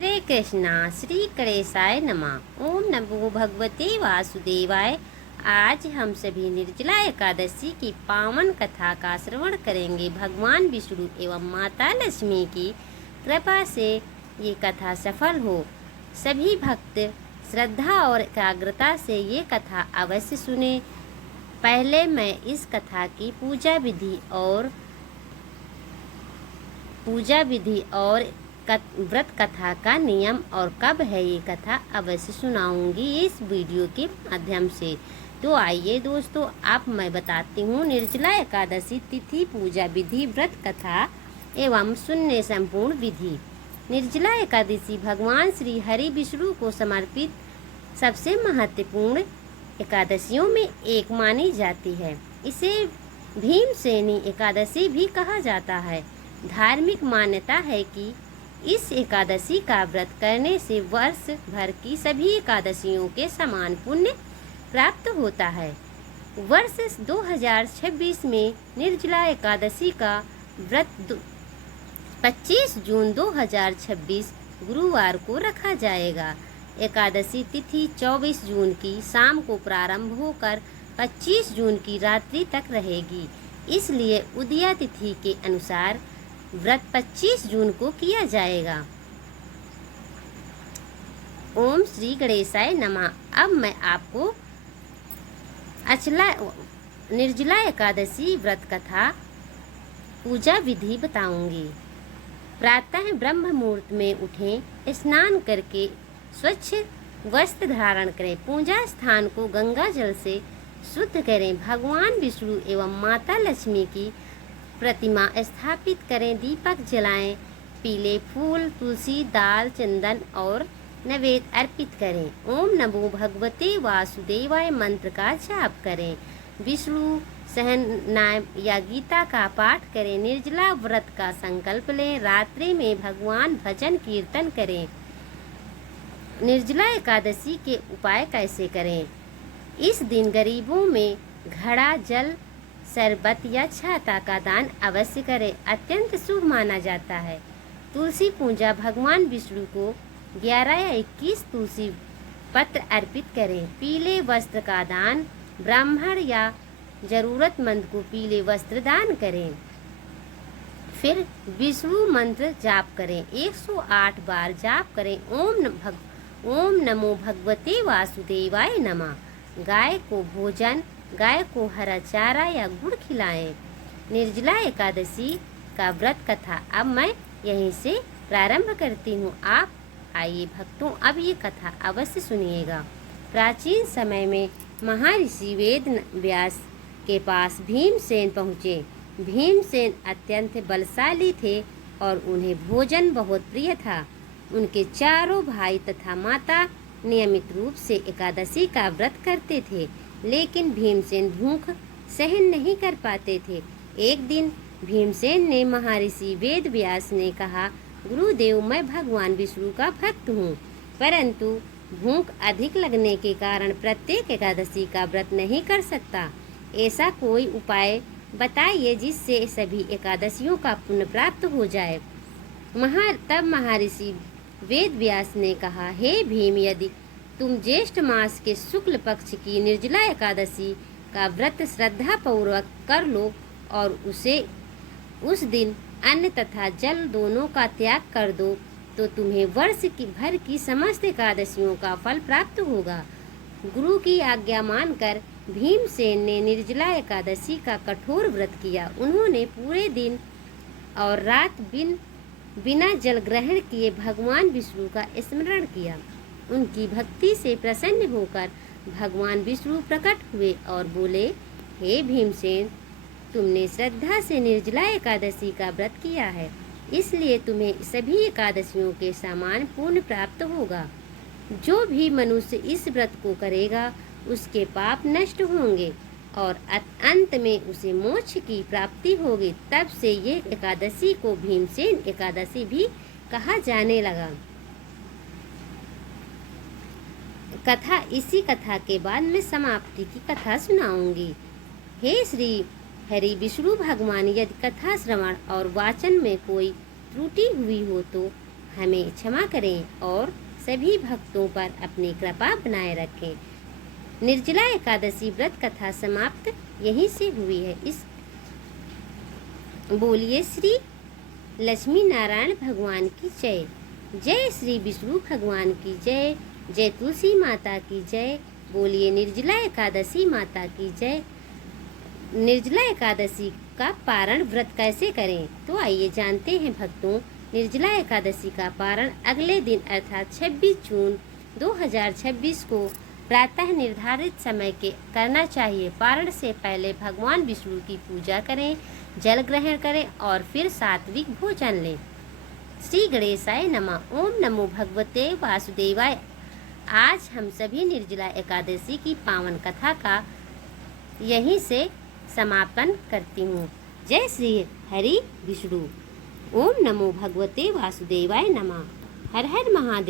श्री कृष्णा श्री गणेशाय नमः। ओम नमो भगवते वासुदेवाय। आज हम सभी निर्जला एकादशी की पावन कथा का श्रवण करेंगे। भगवान विष्णु एवं माता लक्ष्मी की कृपा से ये कथा सफल हो। सभी भक्त श्रद्धा और एकाग्रता से ये कथा अवश्य सुने। पहले मैं इस कथा की पूजा विधि और व्रत कथा का नियम और कब है ये कथा अवश्य सुनाऊंगी इस वीडियो के माध्यम से। तो आइए दोस्तों, अब मैं बताती हूँ निर्जला एकादशी तिथि, पूजा विधि, व्रत कथा एवं सुनने संपूर्ण विधि। निर्जला एकादशी भगवान श्री हरि विष्णु को समर्पित सबसे महत्वपूर्ण एकादशियों में एक मानी जाती है। इसे भीमसेनी एकादशी भी कहा जाता है। धार्मिक मान्यता है कि इस एकादशी का व्रत करने से वर्ष भर की सभी एकादशियों के समान पुण्य प्राप्त होता है। वर्ष 2026 में निर्जला एकादशी का व्रत 25 जून 2026 गुरुवार को रखा जाएगा। एकादशी तिथि 24 जून की शाम को प्रारंभ होकर 25 जून की रात्रि तक रहेगी। इसलिए उदया तिथि के अनुसार व्रत 25 जून को किया जाएगा। ओम श्री गणेशाय नमः। अब मैं आपको निर्जला एकादशी व्रत कथा पूजा विधि बताऊंगी। प्रातः ब्रह्म मुहूर्त में उठें, स्नान करके स्वच्छ वस्त्र धारण करें, पूजा स्थान को गंगा जल से शुद्ध करें, भगवान विष्णु एवं माता लक्ष्मी की प्रतिमा स्थापित करें, दीपक जलाएं, पीले फूल, तुलसी, दाल, चंदन और नैवेद्य अर्पित करें। ओम नमो भगवते वासुदेवाय मंत्र का जाप करें, विष्णु सहस्रनाम या गीता का पाठ करें, निर्जला व्रत का संकल्प लें, रात्रि में भगवान भजन कीर्तन करें। निर्जला एकादशी के उपाय कैसे करें? इस दिन गरीबों में घड़ा जल, शरबत या छाता का दान अवश्य करें, अत्यंत शुभ माना जाता है। तुलसी पूजा, भगवान विष्णु को 11 या 21 तुलसी पत्र अर्पित करें। पीले वस्त्र का दान, ब्राह्मण या जरूरतमंद को पीले वस्त्र दान करें। फिर विष्णु मंत्र जाप करें, 108 बार जाप करें। ओम नमो भगवते वासुदेवाय नमः। गाय को भोजन, गाय को हरा चारा या गुड़ खिलाएं। निर्जला एकादशी का व्रत कथा अब मैं यहीं से प्रारंभ करती हूँ। आप आइए भक्तों, अब ये कथा अवश्य सुनिएगा। प्राचीन समय में महर्षि वेद व्यास के पास भीमसेन पहुँचे। भीमसेन अत्यंत बलशाली थे और उन्हें भोजन बहुत प्रिय था। उनके चारों भाई तथा माता नियमित रूप से एकादशी का व्रत करते थे, लेकिन भीमसेन भूख सहन नहीं कर पाते थे। एक दिन भीमसेन ने महर्षि वेद व्यास ने कहा, गुरुदेव, मैं भगवान विष्णु का भक्त हूँ, परंतु भूख अधिक लगने के कारण प्रत्येक एकादशी का व्रत नहीं कर सकता। ऐसा कोई उपाय बताइए जिससे सभी एकादशियों का पुण्य प्राप्त हो जाए। तब महर्षि वेद व्यास ने कहा, हे भीम, यदि तुम ज्येष्ठ मास के शुक्ल पक्ष की निर्जला एकादशी का व्रत श्रद्धा पूर्वक कर लो और उस दिन अन्न तथा जल दोनों का त्याग कर दो, तो तुम्हें वर्ष भर की समस्त एकादशियों का फल प्राप्त होगा। गुरु की आज्ञा मानकर भीमसेन ने निर्जला एकादशी का कठोर व्रत किया। उन्होंने पूरे दिन और रात बिना जल ग्रहण किए भगवान विष्णु का स्मरण किया। उनकी भक्ति से प्रसन्न होकर भगवान विष्णु प्रकट हुए और बोले, हे भीमसेन, तुमने श्रद्धा से निर्जला एकादशी का व्रत किया है, इसलिए तुम्हें सभी एकादशियों के समान पुण्य प्राप्त होगा। जो भी मनुष्य इस व्रत को करेगा उसके पाप नष्ट होंगे और अंत में उसे मोक्ष की प्राप्ति होगी। तब से ये एकादशी को भीमसेन एकादशी भी कहा जाने लगा। इसी कथा के बाद मैं समाप्ति की कथा सुनाऊंगी। हे श्री हरि विष्णु भगवान, यदि कथा श्रवण और वाचन में कोई त्रुटि हुई हो तो हमें क्षमा करें और सभी भक्तों पर अपनी कृपा बनाए रखें। निर्जला एकादशी व्रत कथा समाप्त यहीं से हुई है। इस बोलिए श्री लक्ष्मी नारायण भगवान की जय। जय श्री विष्णु भगवान की जय। जय तुलसी माता की जय। बोलिए निर्जला एकादशी माता की जय। निर्जला एकादशी का पारण व्रत कैसे करें, तो आइए जानते हैं भक्तों। निर्जला एकादशी का पारण अगले दिन अर्थात 26 जून 2026 को प्रातः निर्धारित समय के करना चाहिए। पारण से पहले भगवान विष्णु की पूजा करें, जल ग्रहण करें और फिर सात्विक भोजन लें। श्री गणेशाय नमः। ओम नमो भगवते वासुदेवाय। आज हम सभी निर्जला एकादशी की पावन कथा का यहीं से समापन करती हूँ। जय श्री हरि विष्णु। ओम नमो भगवते वासुदेवाय नमः। हर हर महादेव।